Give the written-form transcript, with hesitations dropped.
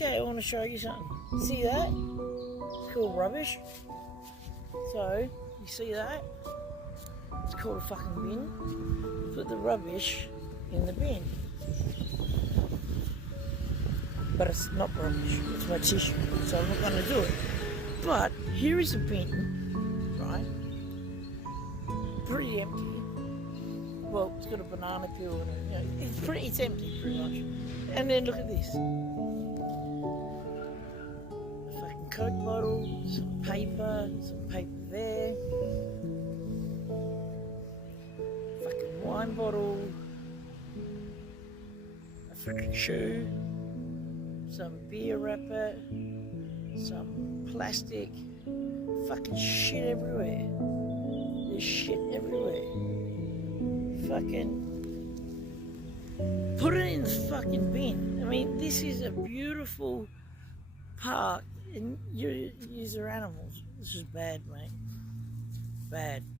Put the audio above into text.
Okay, I want to show you something. See that? It's called rubbish. So, you see that? It's called a fucking bin. Put the rubbish in the bin. But it's not rubbish, it's my tissue, so I'm not going to do it. But here is a bin, right? Pretty empty. Well, it's got a banana peel in it. It's empty, pretty much. And then look at this. A fucking Coke bottle, some paper there. Fucking wine bottle. A fucking shoe. Some beer wrapper. Some plastic. Fucking shit everywhere. There's shit everywhere. Fucking put it in the fucking bin. I mean, this is a beautiful park and these are animals. This is bad, mate. Bad.